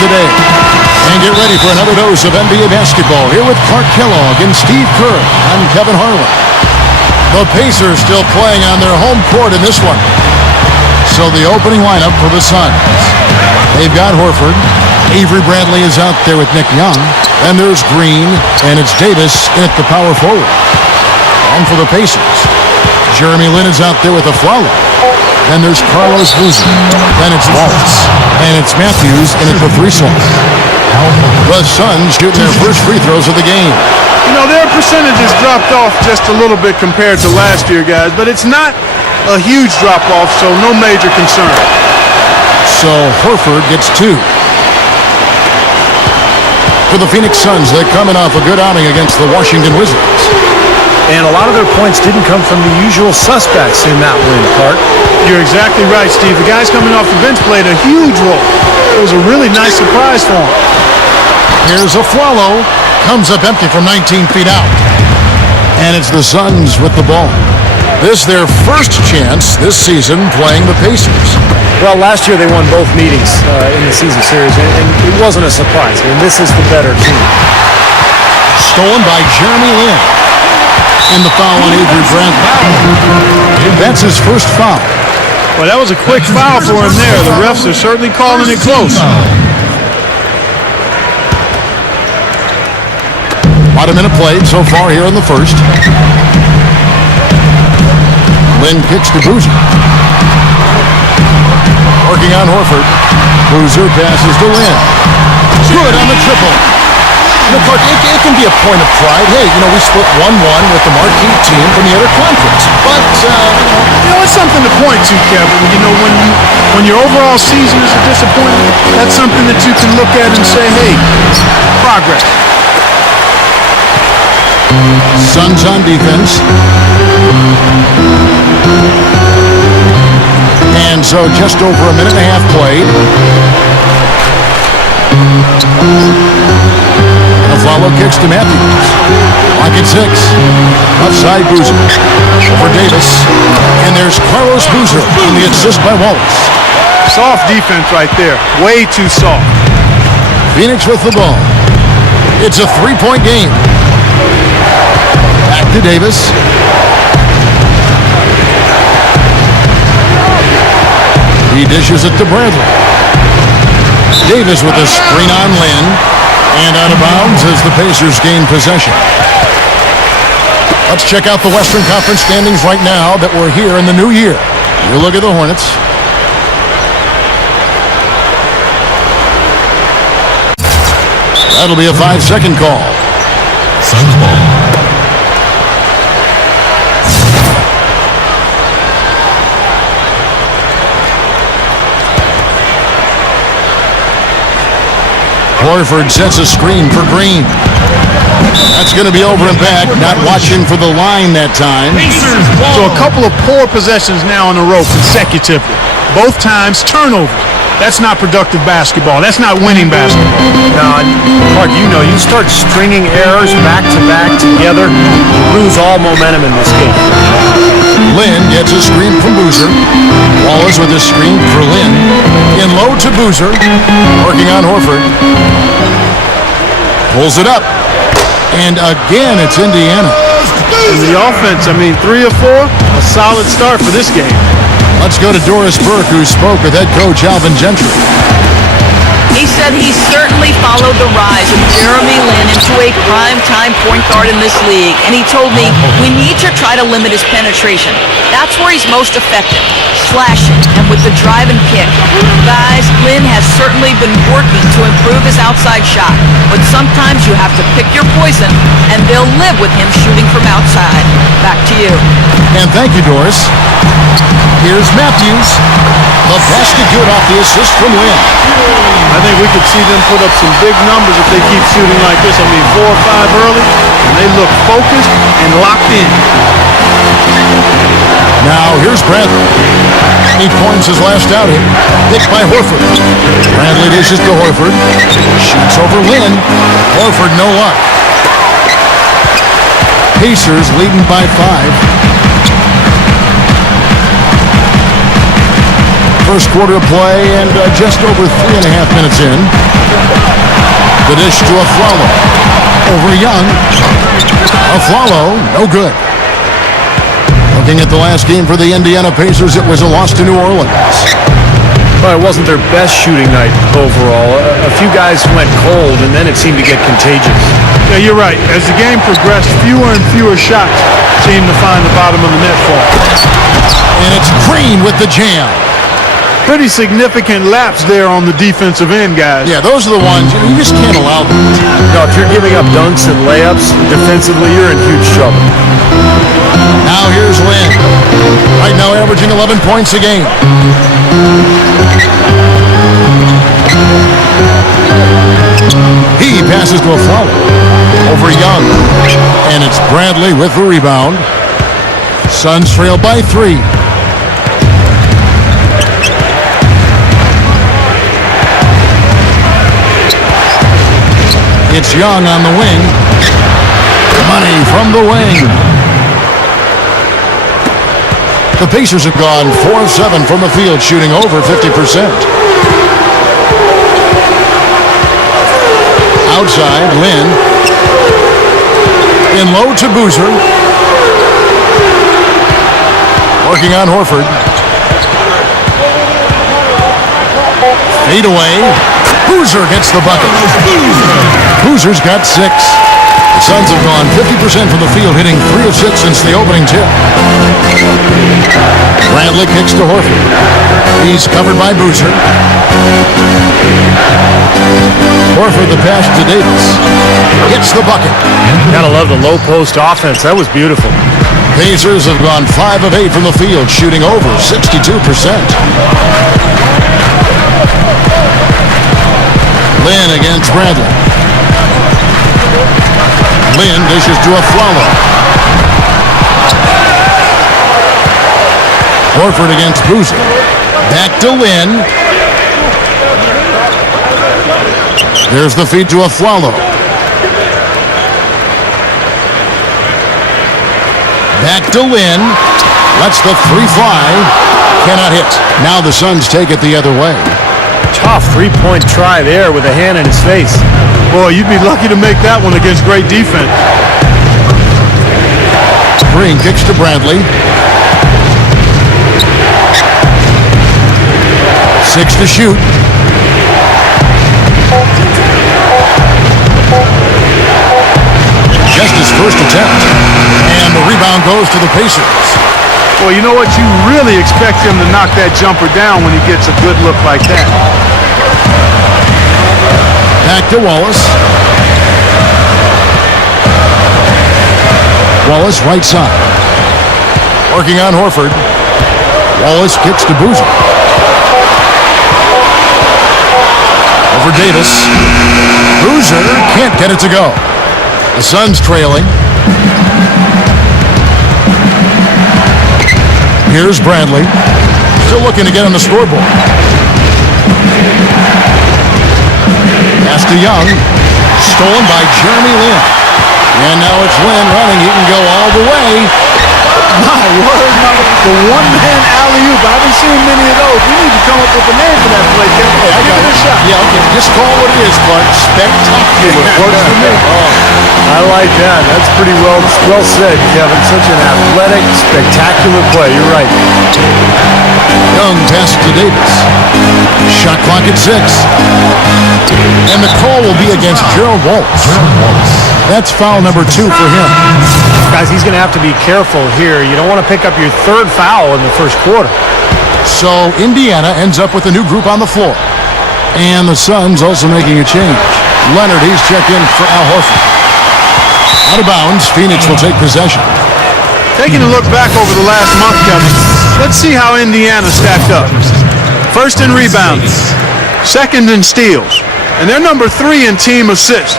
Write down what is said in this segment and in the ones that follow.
today. And get ready for another dose of NBA basketball here with Clark Kellogg and Steve Kerr. I'm Kevin Harlan. The Pacers still playing on their home court in this one. So the opening lineup for the Suns. They've got Horford. Avery Bradley is out there with Nick Young. Then there's Green, and it's Davis in at the power forward. And for the Pacers, Jeremy Lin is out there with Afflalo. Then there's Carlos Boozer. Then it's Wallace. And it's Matthews in at the three slot. The Suns shooting their first free throws of the game. You know, their percentages dropped off just a little bit compared to last year, guys, but it's not a huge drop-off, so no major concern. So Horford gets two. For the Phoenix Suns, they're coming off a good outing against the Washington Wizards. And a lot of their points didn't come from the usual suspects in that win, Clark. You're exactly right, Steve. The guys coming off the bench played a huge role. It was a really nice surprise for them. Here's Afflalo. Comes up empty from 19 feet out. And it's the Suns with the ball. This their first chance this season playing the Pacers. Well, last year they won both meetings in the season series, and it wasn't a surprise. I mean, this is the better team. Stolen by Jeremy Lin. And the foul on Avery Bradley. That's his first foul. Well, that was a quick foul for him there. The refs are certainly calling it close. About a minute played so far here in the first. Lin kicks to Boozer. Working on Horford. Boozer passes to Lin. Good on the triple. You know, Clark, it can be a point of pride. Hey, you know, we split 1-1 with the marquee team from the other conference. But, you know, it's something to point to, Kevin. You know, when your overall season is a disappointment, that's something that you can look at and say, hey, progress. Suns on defense. And so just over a minute and a half played. Afflalo kicks to Matthews. Lock at 6. Outside Boozer. Over Davis. And there's Carlos Boozer on the assist by Wallace. Soft defense right there. Way too soft. Phoenix with the ball. It's a three-point game. Back to Davis. He dishes it to Bradley. Davis with a screen on Lin. And out of bounds as the Pacers gain possession. Let's check out the Western Conference standings right now that we're here in the new year. You look at the Hornets. That'll be a 5-second call. Suns ball. Horford sets a screen for Green. That's going to be over and back. Not watching for the line that time. So a couple of poor possessions now in a row consecutively. Both times turnover. That's not productive basketball. That's not winning basketball. No, Clark, you know, you start stringing errors back to back together, you lose all momentum in this game. Lin gets a screen from Boozer. Wallace with a screen for Lin. In low to Boozer. Working on Horford. Pulls it up. And again, it's Indiana. And the offense, I mean, 3 of 4, a solid start for this game. Let's go to Doris Burke, who spoke with head coach Alvin Gentry. He said he certainly followed the rise of Jeremy Lin into a prime-time point guard in this league, and he told me we need to try to limit his penetration. That's where he's most effective, slashing and with the drive and kick. Guys, Lin has certainly been working to improve his outside shot, but sometimes you have to pick your poison, and they'll live with him shooting from outside. Back to you. And thank you, Doris. Here's Matthews. The basket good off the assist from Lin. I think we could see them put up some big numbers if they keep shooting like this. I mean, 4 or 5 early, and they look focused and locked in. Now, here's Bradley. 8 points his last outing. Picked by Horford. Bradley dishes to Horford. Shoots over Lin. Horford, no luck. Pacers leading by 5. first quarter of play and just over 3.5 minutes in. The dish to Afflalo. Over Young. Afflalo, no good. Looking at the last game for the Indiana Pacers, it was a loss to New Orleans. Well, it wasn't their best shooting night overall. A few guys went cold, and then it seemed to get contagious. Yeah, you're right. As the game progressed, fewer and fewer shots seemed to find the bottom of the net for them. And it's Green with the jam. Pretty significant lapse there on the defensive end, guys. Yeah, those are the ones you just can't allow them. No, if you're giving up dunks and layups defensively, you're in huge trouble. Now here's Lynn. Right now averaging 11 points a game. He passes to Afflalo. Over Young. And it's Bradley with the rebound. Suns trail by 3. It's Young on the wing. Money from the wing. The Pacers have gone 4 of 7 from the field, shooting over 50%. Outside, Lynn. In low to Boozer. Working on Horford. Fade away. Boozer gets the bucket. Boozer's got 6. The Suns have gone 50% from the field, hitting 3 of 6 since the opening tip. Bradley kicks to Horford. He's covered by Boozer. Horford the pass to Davis. Gets the bucket. Gotta love the low post offense. That was beautiful. Pacers have gone 5 of 8 from the field, shooting over 62%. Lynn against Bradley. Lynn dishes to Afflalo. Horford against Boozer. Back to Lynn. There's the feed to Afflalo. Back to Lynn. Lets the 3 fly. Cannot hit. Now the Suns take it the other way. Tough three-point try there with a hand in his face. Boy, you'd be lucky to make that one against great defense. Green kicks to Bradley. 6 to shoot. Just his first attempt. And the rebound goes to the Pacers. Well, you know what? You really expect him to knock that jumper down when he gets a good look like that. Back to Wallace. Wallace right side. Working on Horford. Wallace kicks to Boozer. Over Davis. Boozer can't get it to go. The Suns trailing. Here's Bradley. Still looking to get on the scoreboard. Pass to Young. Stolen by Jeremy Lin. And now it's Lin running. He can go all the way. My word, the one-man alley-oop. I haven't seen many of those. We need to come up with a name for that play, Kevin. Hey, I got Give it a shot. Yeah, okay. Just call what it is, Clark. Spectacular. Works for me. I like that. That's pretty well said, Kevin. Such an athletic, spectacular play. You're right. Young passes to Davis. Shot clock at 6. And the call will be against Gerald Wallace. That's foul number 2 for him. Guys, he's going to have to be careful here. You don't want to pick up your 3rd foul in the first quarter. So Indiana ends up with a new group on the floor. And the Suns also making a change. Leonard, he's checked in for Al Horford. Out of bounds, Phoenix will take possession. Taking a look back over the last month, Kevin, let's see how Indiana stacked up. First in rebounding, second in steals, and they're number 3 in team assists.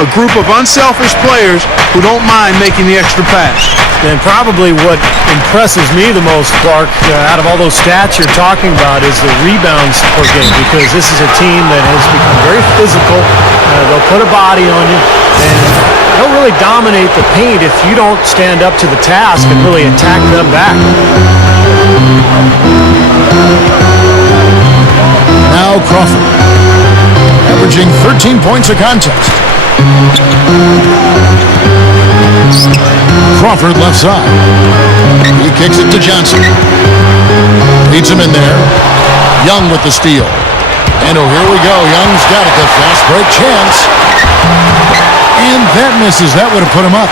A group of unselfish players who don't mind making the extra pass. And probably what impresses me the most, Clark, out of all those stats you're talking about is the rebounds per game, because this is a team that has become very physical. They'll put a body on you, and they'll really dominate the paint if you don't stand up to the task and really attack them back. Now Crawford, averaging 13 points a contest. Crawford left side. He kicks it to Johnson. Leads him in there. Young with the steal. And oh, here we go. Young's got it. The fast break chance. And that misses. That would have put him up.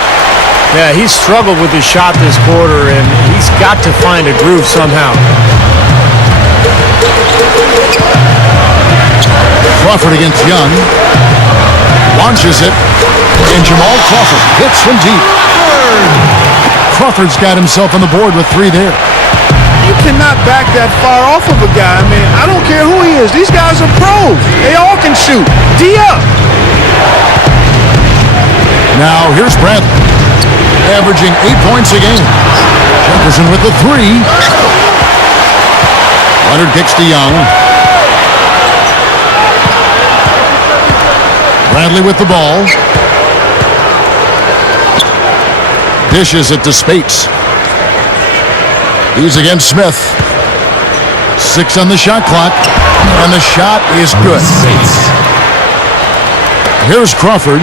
Yeah, he's struggled with his shot this quarter, and he's got to find a groove somehow. Crawford against Young. Launches it. And Jamal Crawford hits from deep. Crawford's got himself on the board with 3 there. You cannot back that far off of a guy. I mean, I don't care who he is. These guys are pros. They all can shoot. D up. Now here's Bradley, averaging 8 points a game. Jefferson with the 3. Leonard kicks to Young. Bradley with the ball. Dishes it to Spates. He's against Smith. 6 on the shot clock. And the shot is good. Here's Crawford.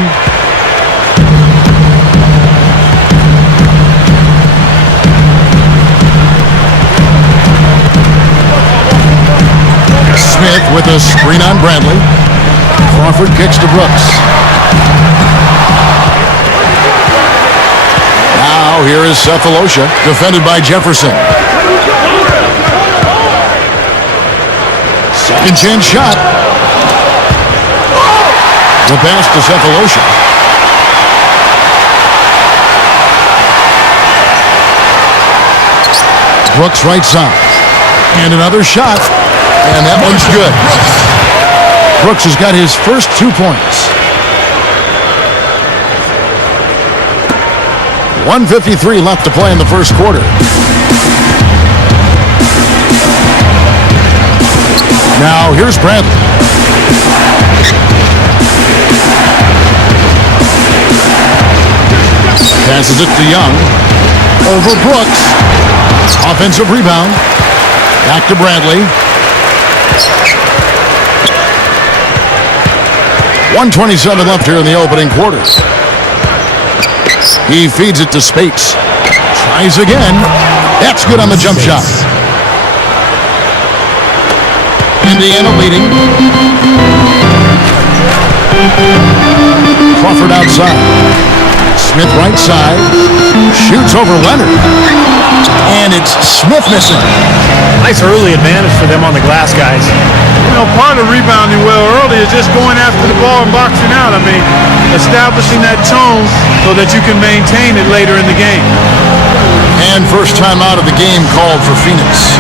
Smith with a screen on Bradley. Crawford kicks to Brooks. Now here is Cephalosha, defended by Jefferson. Second chance shot. The pass to Cephalosha. Brooks right side. And another shot. And that one's good. Brooks has got his first 2 points. 1:53 left to play in the first quarter. Now here's Bradley. Passes it to Young. Over Brooks. Offensive rebound. Back to Bradley. 1:27 left here in the opening quarter. He feeds it to Spates. Tries again. That's good on the jump shot. Indiana leading. Crawford outside. Smith right side. Shoots over Leonard. And it's Smith missing. Nice early advantage for them on the glass, guys. You know, part of rebounding well early is just going after the ball and boxing out. I mean, establishing that tone so that you can maintain it later in the game. And first time out of the game called for Phoenix.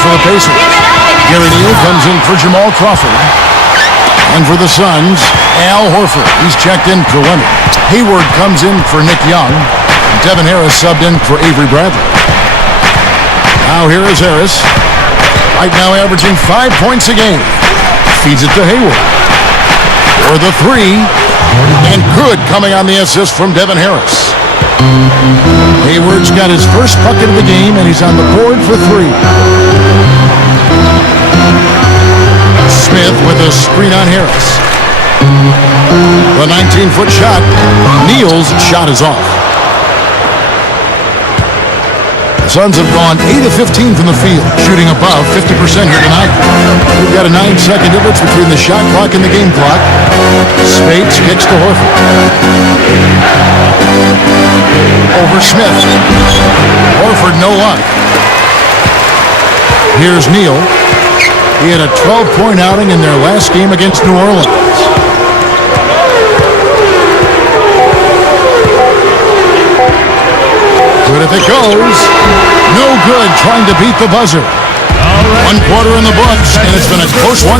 For the Pacers. Gary Neal comes in for Jamal Crawford. And for the Suns, Al Horford. He's checked in for Leonard. Hayward comes in for Nick Young. Devin Harris subbed in for Avery Bradley. Now here is Harris. Right now averaging 5 points a game. Feeds it to Hayward. For the 3. And good coming on the assist from Devin Harris. Hayward's got his first bucket of the game, and he's on the board for 3. Smith with a screen on Harris. The 19-foot shot. Neal's shot is off. The Suns have gone 8 of 15 from the field, shooting above 50% here tonight. We've got a 9-second difference between the shot clock and the game clock. Spates kicks to Horford. Over Smith. Horford, no luck. Here's Neal. He had a 12-point outing in their last game against New Orleans. Good if it goes. No good, trying to beat the buzzer. One quarter in the books, and it's been a close one.